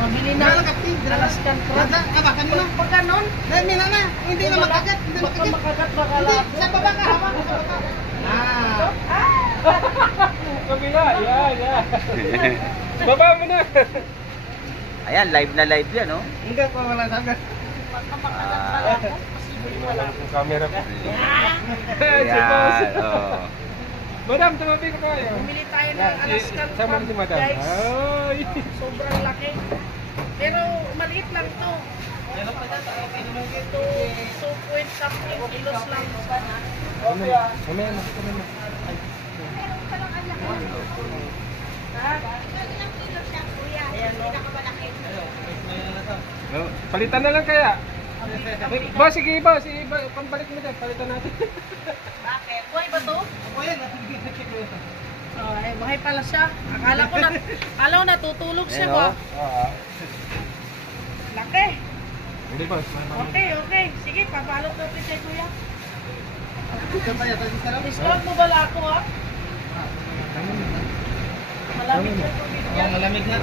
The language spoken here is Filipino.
Mabili na. Alaskan crab. Kabakan mo na. Pag ganon. Dahil na. Hindi na makagat. Baka makagat, baka Hindi. lapit. Sa baba ka. Hawak sa baba. Kabila, yan. Baba mo na. Ayan, live na live yan, oh. Hindi pa wala sagat. Baka makagat, baka lapit. Yung camera ko. Ayan, oh. Madam, tumabi ka kayo. Bumili tayo ng Alaskan Sama crab, si Madam. guys. Ay. Sobrang laki. Pero maliit lang to. 2.something kilos lang. Mamaya na. Palitan na lang kaya. Boss, sige boss. Pambalik mo dyan. Palitan natin. Bakit? Buhay ba to? O yan. Ay, buhay pala siya. Akala ko natutulog siya Ayan, ba? oh. Laki. Hindi boss. Okay. Sige, papalot natin kay Kuya. Ito tayo. Discount mo bala ako ha? Malamig na ito. Malamig na.